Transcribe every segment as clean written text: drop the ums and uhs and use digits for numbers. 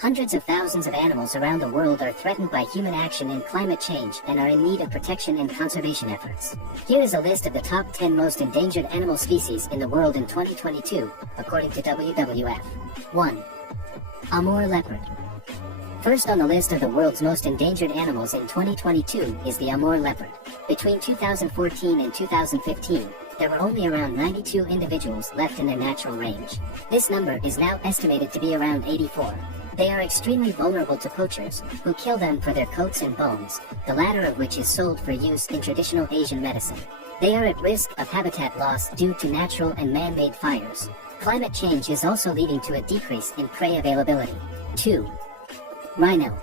Hundreds of thousands of animals around the world are threatened by human action and climate change and are in need of protection and conservation efforts. Here is a list of the top 10 most endangered animal species in the world in 2022, according to WWF. 1. Amur leopard. First on the list of the world's most endangered animals in 2022 is the Amur leopard. Between 2014 and 2015, there were only around 92 individuals left in their natural range. This number is now estimated to be around 84. They are extremely vulnerable to poachers, who kill them for their coats and bones, the latter of which is sold for use in traditional Asian medicine. They are at risk of habitat loss due to natural and man-made fires. Climate change is also leading to a decrease in prey availability. 2. Rhino.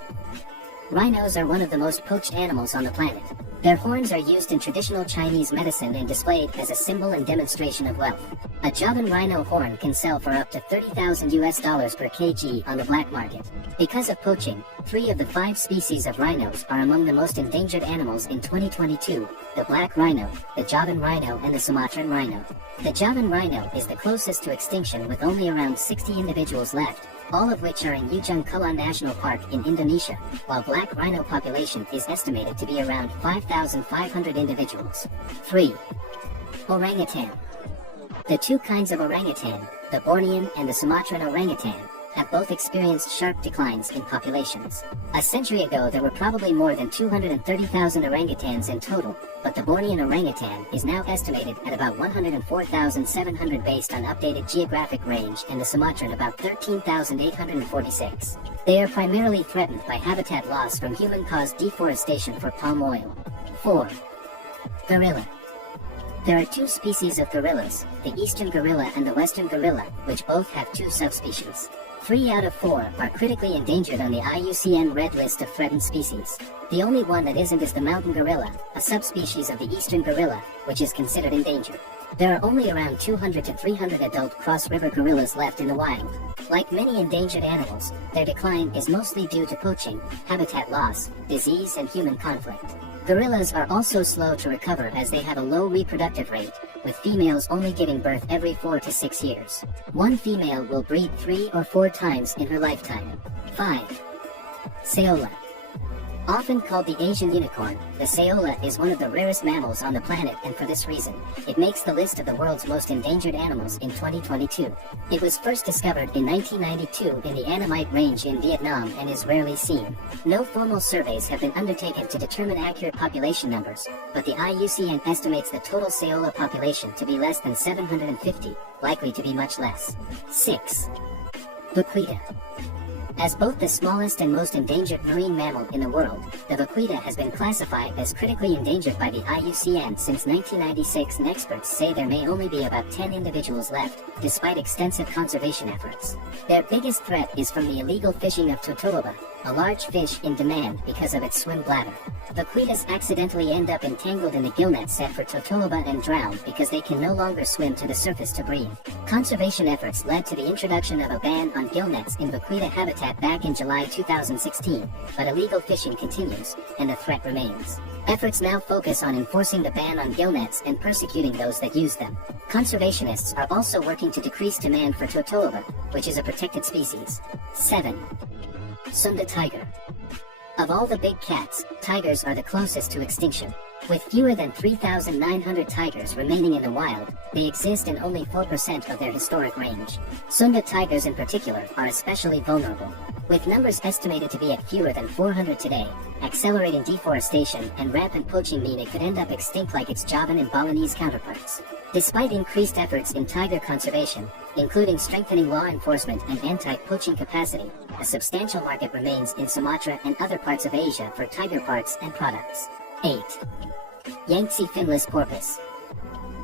Rhinos are one of the most poached animals on the planet. Their horns are used in traditional Chinese medicine and displayed as a symbol and demonstration of wealth. A Javan rhino horn can sell for up to $30,000 per kg on the black market. Because of poaching, 3 of the 5 species of rhinos are among the most endangered animals in 2022, the black rhino, the Javan rhino and the Sumatran rhino. The Javan rhino is the closest to extinction with only around 60 individuals left, all of which are in Ujung Kulon National Park in Indonesia, while black rhino population is estimated to be around 5,500 individuals. 3. Orangutan. The 2 kinds of orangutan, the Bornean and the Sumatran orangutan, have both experienced sharp declines in populations. A century ago there were probably more than 230,000 orangutans in total, but the Bornean orangutan is now estimated at about 104,700 based on updated geographic range, and the Sumatran about 13,846. They are primarily threatened by habitat loss from human-caused deforestation for palm oil. 4. Gorilla. There are 2 species of gorillas, the eastern gorilla and the western gorilla, which both have 2 subspecies. 3 out of 4 are critically endangered on the IUCN Red List of Threatened Species. The only one that isn't is the mountain gorilla, a subspecies of the eastern gorilla, which is considered endangered. There are only around 200 to 300 adult cross-river gorillas left in the wild. Like many endangered animals, their decline is mostly due to poaching, habitat loss, disease and human conflict. Gorillas are also slow to recover as they have a low reproductive rate, with females only giving birth every 4 to 6 years. One female will breed 3 or 4 times in her lifetime. 5. Saola. Often called the Asian unicorn, the saola is one of the rarest mammals on the planet, and for this reason, it makes the list of the world's most endangered animals in 2022. It was first discovered in 1992 in the Annamite Range in Vietnam and is rarely seen. No formal surveys have been undertaken to determine accurate population numbers, but the IUCN estimates the total saola population to be less than 750, likely to be much less. 6. Vaquita. As both the smallest and most endangered marine mammal in the world, the vaquita has been classified as critically endangered by the IUCN since 1996, and experts say there may only be about 10 individuals left, despite extensive conservation efforts. Their biggest threat is from the illegal fishing of totoaba, a large fish in demand because of its swim bladder. Vaquitas accidentally end up entangled in the gillnet set for totoaba and drown because they can no longer swim to the surface to breathe. Conservation efforts led to the introduction of a ban on gillnets in vaquita habitat back in July 2016, but illegal fishing continues, and the threat remains. Efforts now focus on enforcing the ban on gillnets and persecuting those that use them. Conservationists are also working to decrease demand for totoaba, which is a protected species. 7. Sunda tiger. Of all the big cats, tigers are the closest to extinction. With fewer than 3,900 tigers remaining in the wild, they exist in only 4% of their historic range. Sunda tigers in particular are especially vulnerable. With numbers estimated to be at fewer than 400 today, accelerating deforestation and rampant poaching mean it could end up extinct like its Javan and Balinese counterparts. Despite increased efforts in tiger conservation, including strengthening law enforcement and anti-poaching capacity, a substantial market remains in Sumatra and other parts of Asia for tiger parts and products. 8. Yangtze finless porpoise.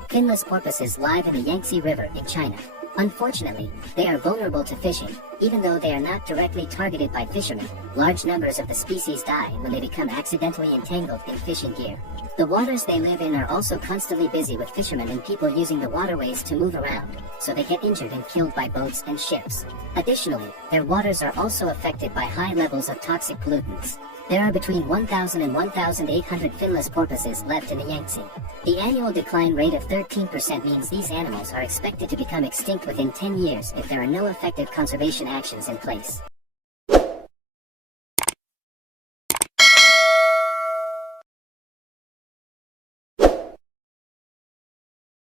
Finless porpoises live in the Yangtze River in China. Unfortunately, they are vulnerable to fishing. Even though they are not directly targeted by fishermen, large numbers of the species die when they become accidentally entangled in fishing gear. The waters they live in are also constantly busy with fishermen and people using the waterways to move around, so they get injured and killed by boats and ships. Additionally, their waters are also affected by high levels of toxic pollutants. There are between 1,000 and 1,800 finless porpoises left in the Yangtze. The annual decline rate of 13% means these animals are expected to become extinct within 10 years if there are no effective conservation actions in place.